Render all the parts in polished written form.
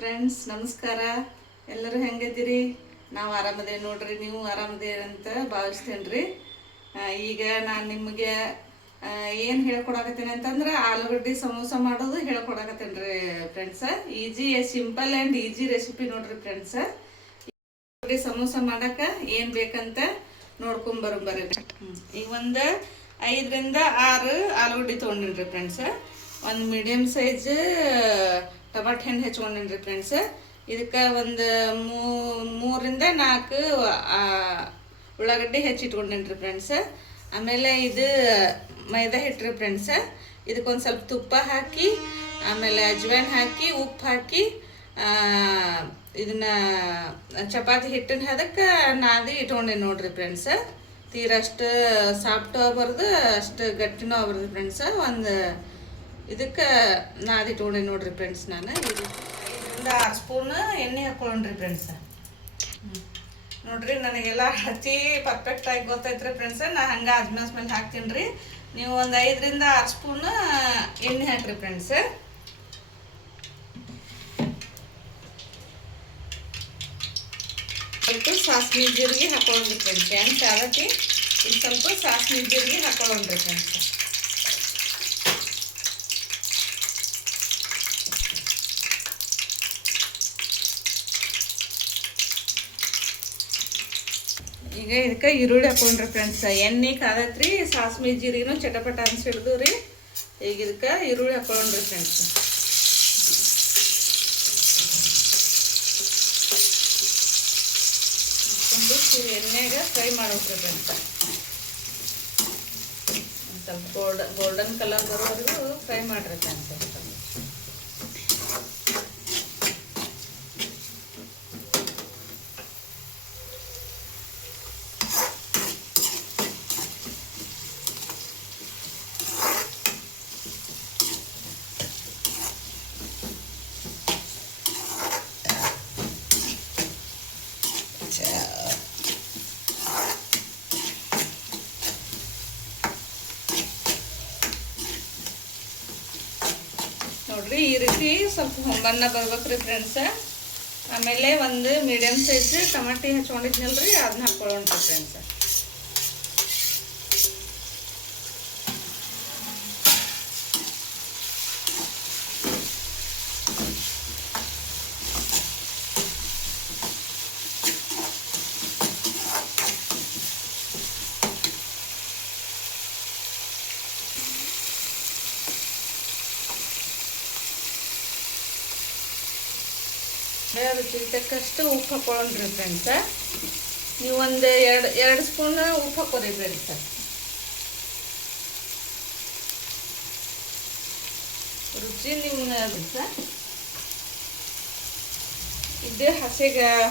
Friends, ನಮಸ್ಕಾರ. ಎಲ್ಲರೂ ಹೆಂಗಿದ್ದೀರಿ? ನಾವು ಆರಾಮದೇವಿ ನೋಡ್ರಿ. ನೀವು ಆರಾಮದೇರಿ ಅಂತ ಭಾವಿಸ್ತೇನೆ. ಈಗ ನಾನು ನಿಮಗೆ ಏನು ಹೇಳ್ಕೊಡಕತ್ತೀನಿ ಅಂತಂದ್ರೆ ಆಲೂಗಡ್ಡೆ ಸಮೋಸ ಮಾಡೋದು ಹೇಳ್ಕೊಡಕತ್ತೇನೆ ರೀ friends. Easy, simple and easy recipe ನೋಡ್ರಿ ಫ್ರೆಂಡ್ಸ. ಆಲೂಗಡ್ಡೆ ಸಮೋಸ ಮಾಡೋಕೆ ಏನು ಬೇಕಂತ ನೋಡ್ಕೊಂಬರ್ರಿ. ಈಗ ಒಂದು 5 ರಿಂದ 6 ಆಲೂಗಡ್ಡೆ ತೊಗೊಂಡಿನ್ರಿ ಫ್ರೆಂಡ್ಸ. ಒಂದು ಮೀಡಿಯಮ್ ಸೈಜ್ ಟಮಾಟೆ ಹಣ್ಣು ಹೆಚ್ಕೊಂಡೇನ್ರಿ ಫ್ರೆಂಡ್ಸ್. ಇದಕ್ಕೆ ಒಂದು 3 ರಿಂದ 4 ಉಳ್ಳಾಗಡ್ಡಿ ಹೆಚ್ಚಿಟ್ಕೊಂಡೇನ್ರಿ ಫ್ರೆಂಡ್ಸ್. ಆಮೇಲೆ ಇದು ಮೈದಾ ಹಿಟ್ಟು ಫ್ರೆಂಡ್ಸ್. ಇದಕ್ಕೊಂದು ಸ್ವಲ್ಪ ತುಪ್ಪ ಹಾಕಿ, ಆಮೇಲೆ ಅಜ್ವಾइन ಹಾಕಿ, ಉಪ್ಪು ಹಾಕಿ, ಇದನ್ನ ಚಪಾತಿ ಹಿಟ್ಟಿನ ಅದಕ್ಕೆ ನಾದಿ ಇಟ್ಕೊಂಡೇನಿ ನೋಡ್ರಿ ಫ್ರೆಂಡ್ಸ್. ತೀರಷ್ಟು ಸಾಫ್ಟು ಆಗ್ಬಾರ್ದು, ಅಷ್ಟು ಗಟ್ಟಿನೂ ಆಗ್ಬಾರ್ದು ಫ್ರೆಂಡ್ಸ್. ಒಂದು ಇದಕ್ಕೆ ನಾದಿ ಇಟ್ಕೊಂಡೆ ನೋಡ್ರಿ ಫ್ರೆಂಡ್ಸ್. ನಾನು 5 ರಿಂದ 6 ಸ್ಪೂನ್ ಎಣ್ಣೆ ಹಾಕ್ಕೊಂಡ್ರಿ ಫ್ರೆಂಡ್ಸ್. ನೋಡ್ರಿ, ನನಗೆಲ್ಲ ಹಚ್ಚಿ ಪರ್ಫೆಕ್ಟಾಗಿ ಗೊತ್ತೈತ್ರಿ ಫ್ರೆಂಡ್ಸ್. ನಾ ಹಂಗೆ ಆದ್ಮೇಲೆ ಹಾಕ್ತೀನಿ ರೀ. ನೀವು ಒಂದು 5 ರಿಂದ 6 ಸ್ಪೂನ್ ಎಣ್ಣೆ ಹಾಕ್ರಿ ಫ್ರೆಂಡ್ಸ್. ಸ್ವಲ್ಪ ಸಾಸಿವೆ ಜೀರಿಗೆ ಹಾಕೊಳ್ಳೋಣ್ರಿ ಫ್ರೆಂಡ್ಸ್. ಏನು ಚಾದಕ್ಕೆ ಇದು ಸ್ವಲ್ಪ ಸಾಸಿವೆ ಜೀರಿಗೆ ಹಾಕೊಳ್ಳೋಣ್ರಿ ಫ್ರೆಂಡ್ಸ್. ಈಗ ಇದಕ್ಕೆ ಈರುಳ್ಳಿ ಹಾಕೊಂಡ್ರಿ ಫ್ರೆಂಡ್ಸ್. ಎಣ್ಣೆ ಕಾದತ್ರಿ, ಸಾಸಿವೆ ಜೀರಿಗೆನೂ ಚಟಪಟ ಅನ್ಸಿಡ್ದು ರೀ. ಈಗ ಇದಕ್ಕೆ ಈರುಳ್ಳಿ ಹಾಕೊಳ್ಳೋಣ್ರಿ ಫ್ರೆಂಡ್ಸ್. ಹಾಕೊಂಡು ಎಣ್ಣೆಗೆ ಫ್ರೈ ಮಾಡ್ಬೇಕ್ರಿ ಫ್ರೆಂಡ್ಸ್. ಒಂದು ಸ್ವಲ್ಪ ಗೋಲ್ಡನ್ ಕಲರ್ ಬರೋವರೆಗೂ ಫ್ರೈ ಮಾಡ್ರಿ ಫ್ರೆಂಡ್ಸ್. ನೋಡ್ರಿ, ಈ ರೀತಿ ಸ್ವಲ್ಪ ಹೊಂಬಣ್ಣ ಬರ್ಬೇಕ್ರಿ ಫ್ರೆಂಡ್ಸ್. ಆಮೇಲೆ ಒಂದು ಮೀಡಿಯಮ್ ಸೈಜ್ ಟಮಾಟಿ ಹಚ್ಕೊಂಡಿದ್ನಲ್ರಿ, ಅದನ್ನ ಹಾಕೊಳ್ಳೋಣ್ರಿ ಫ್ರೆಂಡ್ಸ್. ರುಚಿಗೆ ತಕ್ಕಷ್ಟು ಉಪ್ಪು ಹಾಕೊಳ್ಳೋಣ್ರಿ ಫ್ರೆಂಡ್ಸ. ನೀವು ಒಂದು 2 ಸ್ಪೂನ್ ಉಪ್ಪು ಹಾಕೋರಿ ಫ್ರೆಂಡ್ಸ. ರುಚಿ ನಿಮ್ಮ ಇದೇ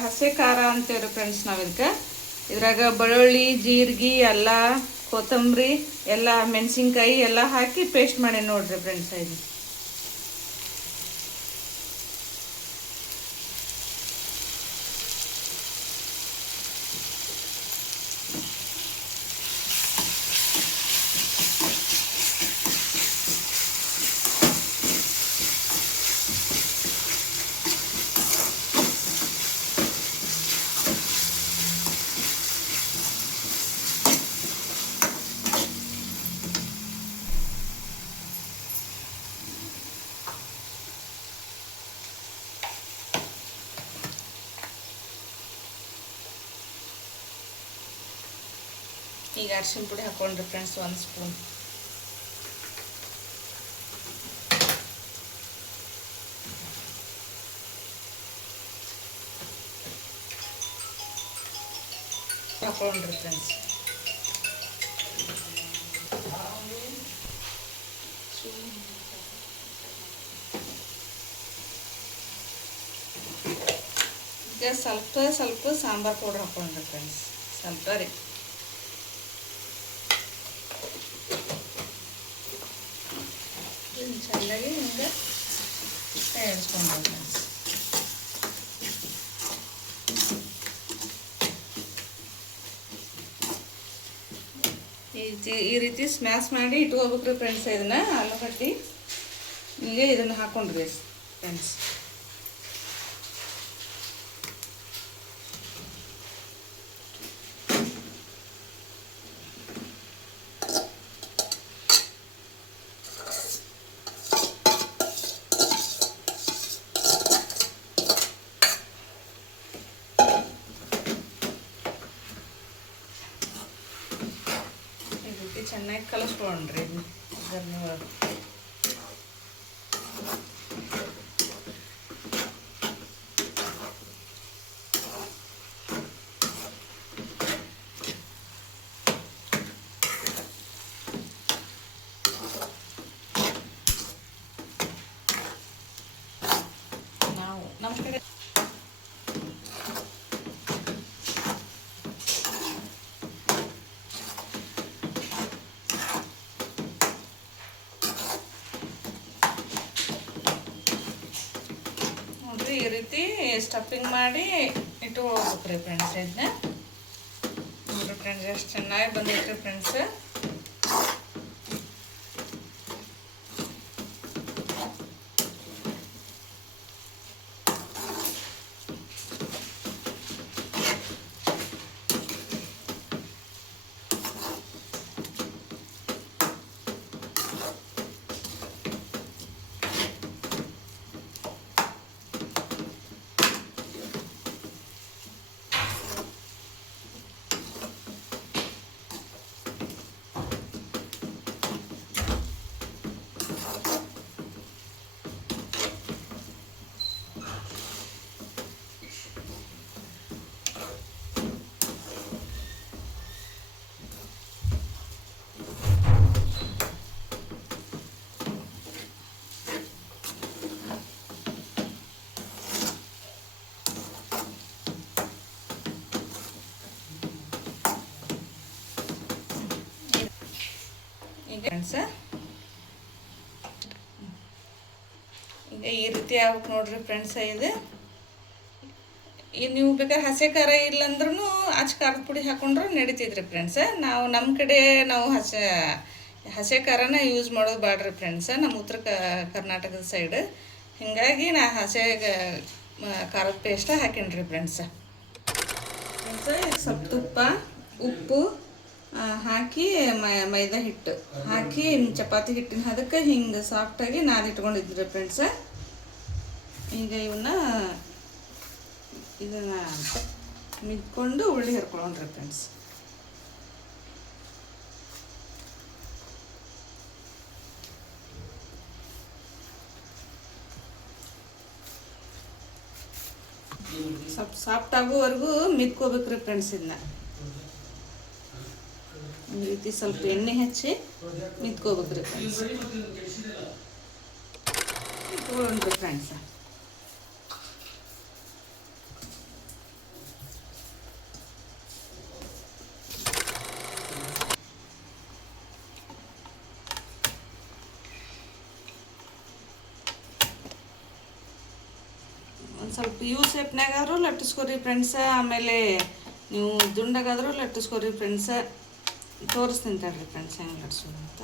ಹಸೆ ಖಾರ ಅಂತೇವ್ರಿ ಫ್ರೆಂಡ್ಸ್. ನಾವು ಇದ್ರಾಗ ಬೆಳ್ಳುಳ್ಳಿ, ಜೀರಿಗೆ, ಎಲ್ಲ ಕೊತ್ತಂಬರಿ, ಎಲ್ಲ ಮೆಣಸಿನ್ಕಾಯಿ ಎಲ್ಲ ಹಾಕಿ ಪೇಸ್ಟ್ ಮಾಡಿ ನೋಡ್ರಿ ಫ್ರೆಂಡ್ಸ್. ಇದು ಈಗ ಅರಿಶಿನ ಪುಡಿ ಹಾಕೊಂಡ್ರಿ ಫ್ರೆಂಡ್ಸ್, 1 ಸ್ಪೂನ್. ಹಾಕೊಂಡ್ರಿ ಫ್ರೆಂಡ್ಸ್. ಈಗ ಸ್ವಲ್ಪ ಸಾಂಬಾರ್ ಪೌಡರ್ ಹಾಕೊಂಡ್ರಿ ಫ್ರೆಂಡ್ಸ್. ಸ್ವಲ್ಪ ರೀ. ಚೆನ್ನಾಗಿ ಹಿಂಗೆ ತಯಾರಿಸ್ಕೊಂಡು ಫ್ರೆಂಡ್ಸ್. ಈ ರೀತಿ ಸ್ಮ್ಯಾಶ್ ಮಾಡಿ ಇಟ್ಕೋಬೇಕ್ರಿ ಫ್ರೆಂಡ್ಸ್. ಇದನ್ನ ಆಲೂಗಡ್ಡೆ ಈಗ ಇದನ್ನು ಹಾಕೊಂಡ್ರಿ ಫ್ರೆಂಡ್ಸ್. ಎಣ್ಣೆ ಕಲಿಸ್ಕೊಂಡ್ರಿ ಒಗ್ಗರಣೆ ಒಳಗೆ. ನಾವು ನಮ್ಮ ಕಡೆ ನೋಡ್ರಿ ಈ ರೀತಿ ಸ್ಟಫಿಂಗ್ ಮಾಡಿ ಇಟ್ಕೊಳ್ಬೇಕ್ರಿ ಫ್ರೆಂಡ್ಸ್. ಇದನ್ನ ನೋಡ್ರಿ ಫ್ರೆಂಡ್ಸ್ ಎಷ್ಟು ಚೆನ್ನಾಗಿ ಬಂದೈತ್ರಿ ಫ್ರೆಂಡ್ಸ್. ಫ್ರೆಂಡ್ಸ್ ಈಗ ಈ ರೀತಿ ಆಗ್ಬೇಕು ನೋಡ್ರಿ ಫ್ರೆಂಡ್ಸ್. ಇದು ನೀವು ಬೇಕಾದ್ರೆ ಹಸಿ ಖಾರ ಇಲ್ಲಂದ್ರೂ ಆಚೆ ಖಾರದ ಪುಡಿ ಹಾಕೊಂಡ್ರು ನಡೀತಿದ್ರಿ ಫ್ರೆಂಡ್ಸ್. ನಮ್ಮ ಕಡೆ ನಾವು ಹಸಿ ಖಾರನ ಯೂಸ್ ಮಾಡೋದು ಬಾಡ್ರಿ ಫ್ರೆಂಡ್ಸ್, ನಮ್ಮ ಉತ್ತರ ಕರ್ನಾಟಕದ ಸೈಡ್. ಹೀಗಾಗಿ ನಾ ಹಸಿ ಖಾರದ ಪೇಸ್ಟ್ ಹಾಕೀನಿ ಫ್ರೆಂಡ್ಸ್. ಸ್ವಲ್ಪ ತುಪ್ಪ, ಉಪ್ಪು ಹಾಕಿ ಮೈದಾ ಹಿಟ್ಟು ಹಾಕಿ ಚಪಾತಿ ಹಿಟ್ಟಿನ ಅದಕ್ಕೆ ಹಿಂಗೆ ಸಾಫ್ಟಾಗಿ ನಾದಿಟ್ಕೊಂಡಿದ್ರಿ ಫ್ರೆಂಡ್ಸ್. ಈಗ ಇದನ್ನು ಮಿದ್ಕೊಂಡು ಉಳ್ಳಿ ಹರ್ಕೊಳ್ಳೋಣ್ರಿ ಫ್ರೆಂಡ್ಸ್. ಸ್ವಲ್ಪ ಸಾಫ್ಟ್ ಆಗೋವರೆಗೂ ಮಿದ್ಕೋಬೇಕ್ರಿ ಫ್ರೆಂಡ್ಸ್. ಇದನ್ನ ಈ ರೀತಿ ಸ್ವಲ್ಪ ಎಣ್ಣೆ ಹಚ್ಚಿ ಮಿದ್ಕೋಬೇಕ್ರಿ ಫ್ರೆಂಡ್ಸ್. ಇಟ್ಕೊಳ್ಳೋಣ್ರಿ ಫ್ರೆಂಡ್ಸ್. ಒಂದು ಸ್ವಲ್ಪ ಯೂ ಶೇಪ್ನಾಗಾದ್ರೂ ಲಟ್ಟಿಸ್ಕೊರಿ ಫ್ರೆಂಡ್ಸ್. ಆಮೇಲೆ ನೀವು ದುಂಡಗಾದ್ರೂ ಲಟ್ಟಿಸ್ಕೊರಿ ಫ್ರೆಂಡ್ಸ್. ತೋರಿಸ್ತೀನಿ ತಡ್ರಿ ಫ್ರೆಂಡ್ಸ್ ಹೆಂಗೆ ಲಟ್ಸೋದು ಅಂತ.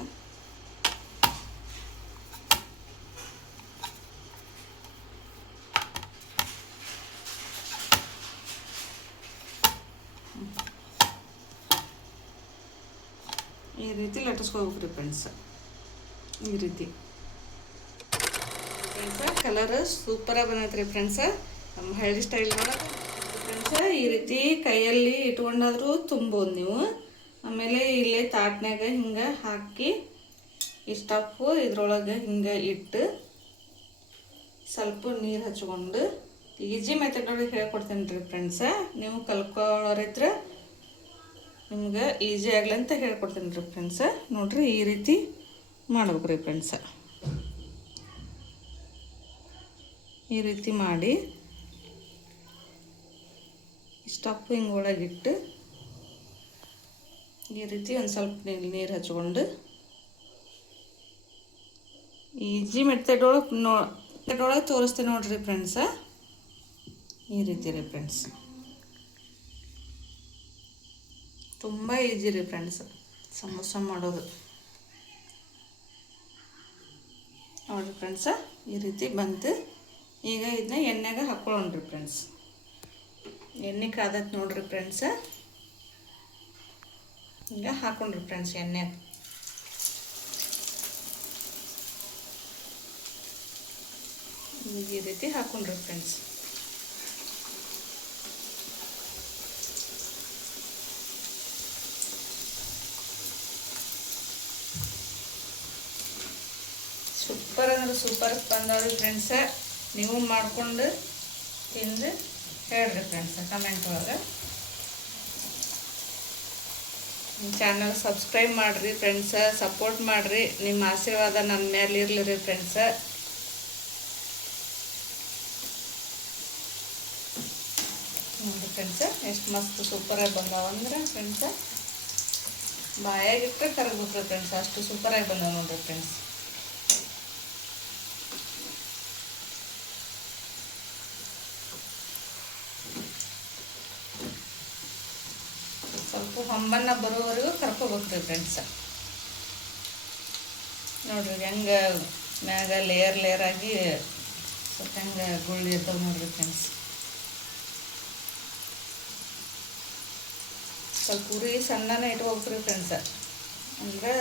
ಈ ರೀತಿ ಲಟ್ಟಿಸ್ಕೋಬೇಕ್ರಿ ಫ್ರೆಂಡ್ಸ್. ಈ ರೀತಿ ಫ್ರೆಂಡ್ಸ್ ಕಲರ್ ಸೂಪರಾಗಿ ಬಂದೈತ್ರಿ ಫ್ರೆಂಡ್ಸ್. ನಮ್ಮ ಹಳ್ಳಿ ಸ್ಟೈಲ್ ಒಳಗೆ ಫ್ರೆಂಡ್ಸ್ ಈ ರೀತಿ ಕೈಯಲ್ಲಿ ಇಟ್ಕೊಂಡಾದ್ರೂ ತುಂಬೋದು ನೀವು. ಆಮೇಲೆ ಇಲ್ಲೇ ತಾಟ್ನಾಗ ಹಿಂಗೆ ಹಾಕಿ ಈ ಸ್ಟಫು ಇದ್ರೊಳಗೆ ಹಿಂಗೆ ಇಟ್ಟು ಸ್ವಲ್ಪ ನೀರು ಹಚ್ಕೊಂಡು ಈಜಿ ಮೆಥಡ್ ಒಳಗೆ ಹೇಳ್ಕೊಡ್ತೇನೆ ರೀ ಫ್ರೆಂಡ್ಸ. ನೀವು ಕಲ್ಕೊಳ್ಳೋರಿದ್ರೆ ನಿಮ್ಗೆ ಈಜಿ ಆಗಲಿ ಅಂತ ಹೇಳ್ಕೊಡ್ತೇನೆ ರೀ ಫ್ರೆಂಡ್ಸ. ನೋಡಿರಿ ಈ ರೀತಿ ಮಾಡ್ಬೇಕು ರೀ ಫ್ರೆಂಡ್ಸ. ಈ ರೀತಿ ಮಾಡಿ ಸ್ಟಫ್ ಹಿಂಗೆ ಒಳಗಿಟ್ಟು ಈ ರೀತಿ ಒಂದು ಸ್ವಲ್ಪ ನೀರು ಹಚ್ಕೊಂಡು ಈಜಿ ಮೆಥಡೊಳಗೆ ತೋರಿಸ್ತೀನಿ ನೋಡ್ರಿ ಫ್ರೆಂಡ್ಸ. ಈ ರೀತಿ ರೀ ಫ್ರೆಂಡ್ಸ್, ತುಂಬ ಈಜಿ ರೀ ಫ್ರೆಂಡ್ಸ್ ಸಮೋಸ ಮಾಡೋದು. ನೋಡಿರಿ ಫ್ರೆಂಡ್ಸ ಈ ರೀತಿ ಬಂತು. ಈಗ ಇದನ್ನ ಎಣ್ಣೆಗೆ ಹಾಕ್ಕೊಳ್ಳೋಣ್ರಿ ಫ್ರೆಂಡ್ಸ್. ಎಣ್ಣೆ ಕಾದತ್ ನೋಡ್ರಿ ಫ್ರೆಂಡ್ಸ. ಈಗ ಹಾಕೊಂಡ್ರಿ ಫ್ರೆಂಡ್ಸ್ ಎಣ್ಣೆ. ಈ ರೀತಿ ಹಾಕೊಂಡ್ರಿ ಫ್ರೆಂಡ್ಸ್. ಸೂಪರ್ ಬಂದವ್ರಿ ಫ್ರೆಂಡ್ಸ. ನೀವು ಮಾಡ್ಕೊಂಡು ತಿಂದು ಹೇಳ್ರಿ ಫ್ರೆಂಡ್ಸ ಕಮೆಂಟ್ ಒಳಗೆ. ಚಾನಲ್ ಸಬ್ಸ್ಕ್ರೈಬ್ ಮಾಡಿರಿ ಫ್ರೆಂಡ್ಸ, ಸಪೋರ್ಟ್ ಮಾಡಿರಿ. ನಿಮ್ಮ ಆಶೀರ್ವಾದ ನನ್ನ ಮೇಲೆ ಇರಲಿ ರೀ ಫ್ರೆಂಡ್ಸ. ನೋಡಿರಿ ಫ್ರೆಂಡ್ಸ ಎಷ್ಟು ಮಸ್ತ್ ಸೂಪರಾಗಿ ಬಂದಾವಂದ್ರೆ ಫ್ರೆಂಡ್ಸ ಬಾಯಾಗಿಟ್ಟರೆ ಕರಗ್ಬಿಟ್ರಿ ಫ್ರೆಂಡ್ಸ್, ಅಷ್ಟು ಸೂಪರಾಗಿ ಬಂದಾವ ನೋಡಿರಿ ಫ್ರೆಂಡ್ಸ್. ಸ್ವಲ್ಪ ಹಂಬನ್ನ ಬರೋವರೆಗೂ ಕರ್ಕೋಬೇಕ್ರಿ ಫ್ರೆಂಡ್ಸ. ನೋಡ್ರಿ ಹೆಂಗೆ ಮ್ಯಾಗ ಲೇಯರ್ ಆಗಿ ಸ್ವಲ್ಪ ಹೆಂಗೆ ಗುಳ್ಳಿ ಇರ್ತಾವೆ ನೋಡ್ರಿ ಫ್ರೆಂಡ್ಸ್. ಸ್ವಲ್ಪ ಉರಿ ಸಣ್ಣನೇ ಇಟ್ಕೋಬೇಕ್ರಿ ಫ್ರೆಂಡ್ಸ, ಅಂದ್ರೆ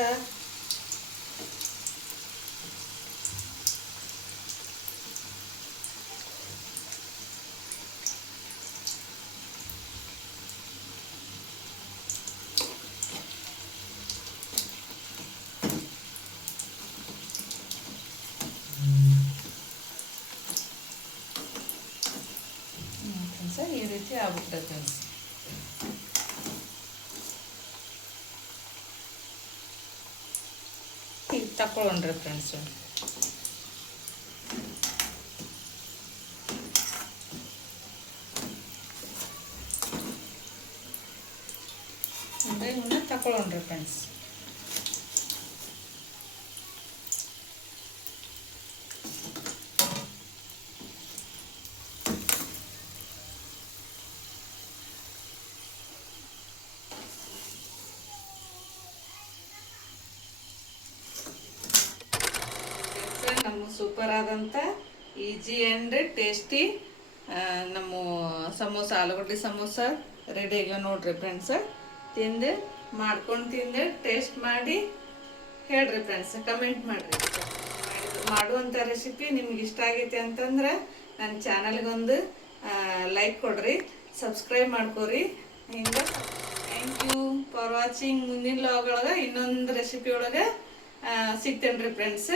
ಈ ರೀತಿ ಆಗ್ಬಿಟ್ಟೆ ಫ್ರೆಂಡ್ಸ್. ಈಗ ತಗೊಳ್ರಿ ಫ್ರೆಂಡ್ಸ್. ಅಂದರೆ ಇವನ್ನ ತಗೊಳ್ರಿ ಫ್ರೆಂಡ್ಸ್. ನಮ್ಮ ಸೂಪರ್ ಆದಂಥ ಈಜಿ ಆ್ಯಂಡ್ ಟೇಸ್ಟಿ ನಮ್ಮ ಸಮೋಸ, ಆಲೂಗಡ್ಡೆ ಸಮೋಸ ರೆಡಿ ಆಗ್ಯಾವ ನೋಡ್ರಿ ಫ್ರೆಂಡ್ಸ್. ತಿಂದು ಮಾಡ್ಕೊಂಡು ತಿಂದು ಟೇಸ್ಟ್ ಮಾಡಿ ಹೇಳ್ರಿ ಫ್ರೆಂಡ್ಸ್, ಕಮೆಂಟ್ ಮಾಡಿರಿ. ಮಾಡುವಂಥ ರೆಸಿಪಿ ನಿಮ್ಗೆ ಇಷ್ಟ ಆಗೈತೆ ಅಂತಂದ್ರೆ ನನ್ನ ಚಾನಲ್ಗೊಂದು ಲೈಕ್ ಕೊಡ್ರಿ, ಸಬ್ಸ್ಕ್ರೈಬ್ ಮಾಡ್ಕೊರಿ. ಹಿಂಗೆ ಥ್ಯಾಂಕ್ ಯು ಫಾರ್ ವಾಚಿಂಗ್. ಮುಂದಿನ ಲಾಗ್ ಒಳಗೆ ಇನ್ನೊಂದು ರೆಸಿಪಿ ಒಳಗೆ ಸಿಗ್ತೇನೆ ರೀ ಫ್ರೆಂಡ್ಸ್.